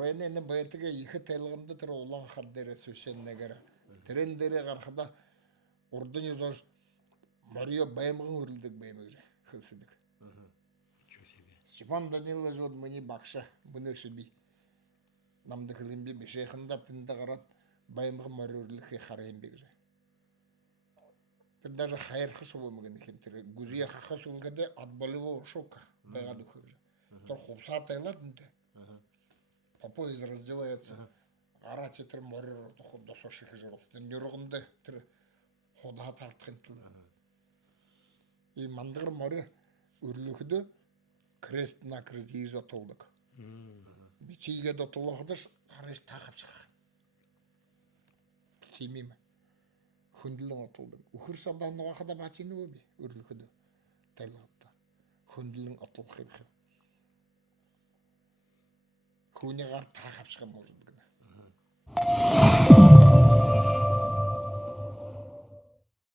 Урайны баятыга их тайлганда тэр улаан хал дээр сүшэннэгэр тэрэн дээр гарахда урдын юзош Марио баймган хөрлөдөг баймаг хэлсэдэг. Ничего себе. Степан Данилович вот мне бакша бунэши би намды хэлэн би бишэхэнда тэнда гараад баймган мориорлохи харайн бигжэ. Тэр даже хайрхас өмгэн хэм тэр гүзия хахас үлгэдэ ад боливо шока байгаад өгөх. Тэр хувсаад байлаад энэ. Попой раздевается. Арачи тэр мориор досош их жирол. Нюргонд тэр худаа тартахын тул. И мандгар мориор өрлөхөдө крест на крест ийж отолдог. Бичигээ дотолоходош хариш таахавч. Чимим хөндлөн отолдог. Өхөр садан нугахада бачины өби өрлөхөдө тайлгата. Хөндлөн отолох юм. Хүнийгээр таахавч юм бол гэнэ.